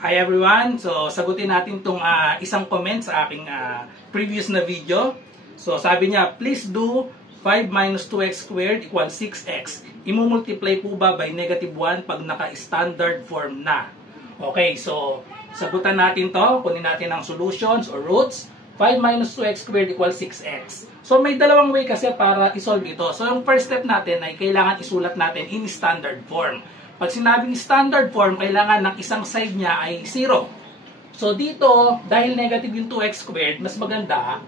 Hi everyone! So, sagutin natin itong isang comment sa aking previous na video. So, sabi niya, please do 5 minus 2x squared equals 6x. Imumultiply po ba by negative 1 pag naka-standard form na? Okay, so, sagutan natin to. Kunin natin ang solutions or roots. 5 minus 2x squared equals 6x. So, may dalawang way kasi para isolve ito. So, yung first step natin ay kailangan isulat natin in standard form. Pag sinabing standard form, kailangan ng isang side niya ay 0. So dito, dahil negative yung 2x squared, mas maganda,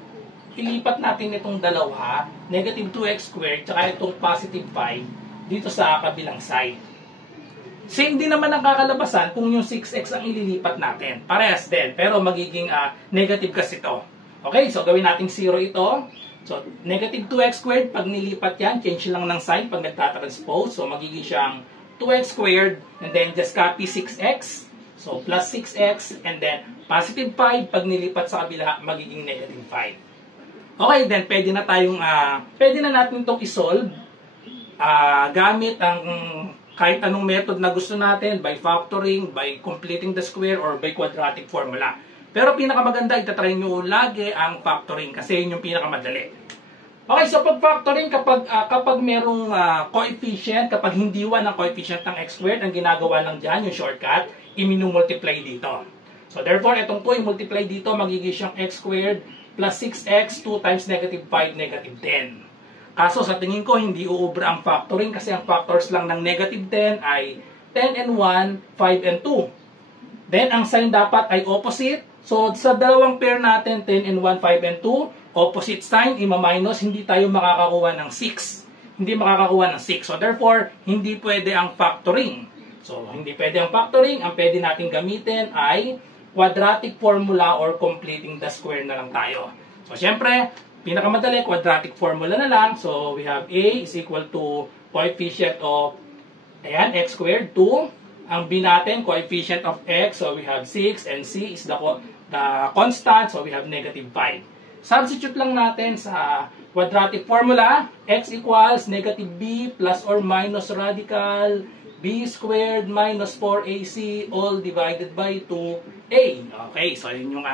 ilipat natin itong dalawa, negative 2x squared, tsaka itong positive 5, dito sa kabilang side. Same din naman ang kakalabasan kung yung 6x ang ililipat natin. Parehas din, pero magiging negative kasi ito. Okay, so gawin natin 0 ito. So, negative 2x squared, pag nilipat yan, change lang ng sign pag nagtatranspose. So, magiging siyang 2x squared, and then just copy 6x. So, plus 6x, and then positive 5, pag nilipat sa kabila, magiging negative 5. Okay, then pwede na natin itong isolve gamit ang kahit anong method na gusto natin, by factoring, by completing the square, or by quadratic formula. Pero pinakamaganda, itatry nyo lagi ang factoring kasi yun yung pinakamadali. Okay, so pag factoring, kapag merong coefficient, kapag hindi 1 ang coefficient ng x squared, ang ginagawa lang dyan, yung shortcut, i-multiply dito. So therefore, itong 2 i-multiply dito, magiging siyang x squared plus 6x, 2 times negative 5, negative 10. Kaso sa tingin ko, hindi uubra ang factoring kasi ang factors lang ng negative 10 ay 10 and 1, 5 and 2. Then, ang sign dapat ay opposite. So, sa dalawang pair natin, 10 and 1, 5 and 2, opposite sign, ima-minus, hindi tayo makakakuha ng 6. Hindi makakakuha ng 6. So, therefore, hindi pwede ang factoring. So, hindi pwede ang factoring. Ang pwede natin gamitin ay quadratic formula or completing the square na lang tayo. So, syempre, pinakamadali, quadratic formula na lang. So, we have A is equal to coefficient of, ayan, x squared, 2. Ang B natin, coefficient of x, so we have 6, and C is the constant, so we have negative 5. Substitute lang natin sa quadratic formula, x equals negative b plus or minus radical b squared minus 4ac all divided by 2a. Okay, so yun yung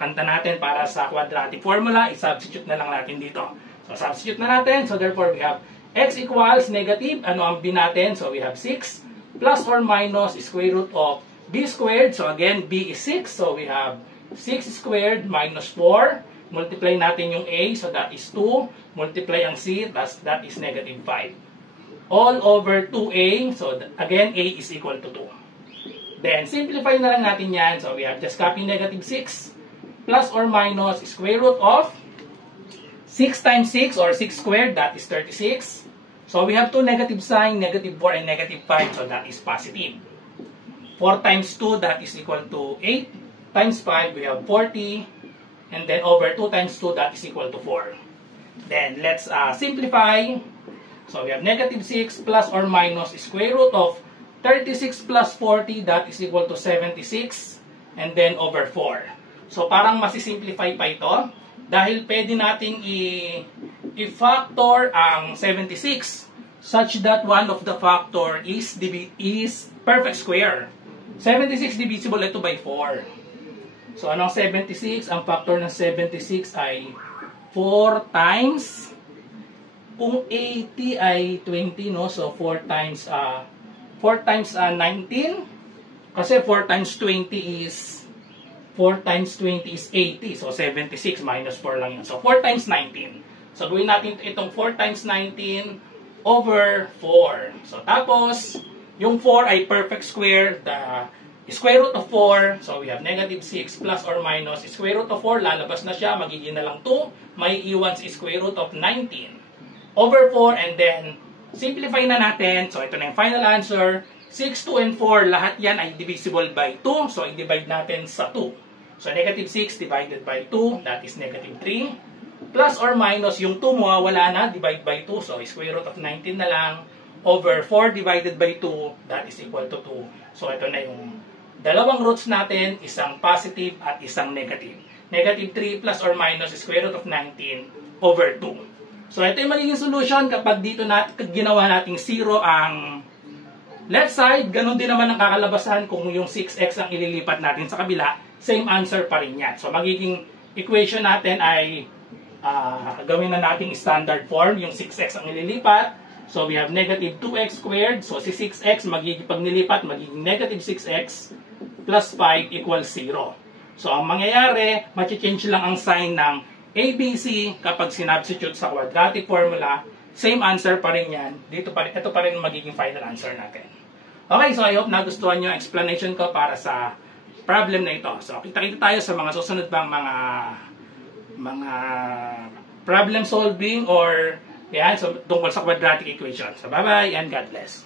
kanta natin para sa quadratic formula. I-substitute na lang natin dito. So substitute na natin, so therefore we have x equals negative, ano ang b natin? So we have 6 plus or minus square root of b squared. So again, b is 6, so we have 6 squared minus 4. Multiply natin yung a, so that is 2. Multiply ang c, that is negative 5. All over 2a, so again, a is equal to 2. Then, simplify na lang natin yan. So, we have just copy negative 6 plus or minus square root of 6 times 6 or 6 squared, that is 36. So, we have two negative sign, negative 4 and negative 5, so that is positive. 4 times 2, that is equal to 8. Times 5, we have 40. And then over 2 times 2, that is equal to 4. Then, let's simplify. So, we have negative 6 plus or minus square root of 36 plus 40, that is equal to 76. And then over 4. So, parang masisimplify pa ito. Dahil pwede nating i-factor ang 76 such that one of the factor is perfect square. 76 divisible ito by 4. So, anong 76? Ang factor ng 76 ay 4 times, kung 80 ay 20, no? So, 4 times 19. Kasi 4 times 20 is 80. So, 76 minus 4 lang yun. So, 4 times 19. So, gawin natin itong 4 times 19 over 4. So, tapos, yung 4 ay perfect square. The square root of 4, so we have negative 6 plus or minus square root of 4, lalabas na siya, magiging na lang 2, may iwan sa square root of 19 over 4, and then simplify na natin. So ito na yung final answer. 6, 2, and 4, lahat yan ay divisible by 2, so i-divide natin sa 2. So negative 6 divided by 2, that is negative 3, plus or minus yung 2 mawawala na, divide by 2, so square root of 19 na lang, over 4 divided by 2, that is equal to 2. So ito na yung dalawang roots natin, isang positive at isang negative. Negative 3 plus or minus square root of 19 over 2. So, ito yung magiging solution kapag dito ginawa nating 0 ang Left side, ganun din naman ang kakalabasan kung yung 6x ang ililipat natin sa kabila, same answer pa rin yan. So magiging equation natin ay gawin na nating standard form, yung 6x ang ililipat. So we have negative 2x squared. So si 6x, pag nilipat, magiging negative 6x plus 5 equals 0. So ang mangyayari, change lang ang sign ng ABC kapag sinubstitute sa quadratic formula. Same answer pa rin yan. Ito pa rin magiging final answer natin. Okay, so I hope nagustuhan nyo ang explanation ko para sa problem na ito. So kita-kita tayo sa mga susunod pang mga problem solving or yan, so, tungkol sa quadratic equation. So bye-bye and God bless.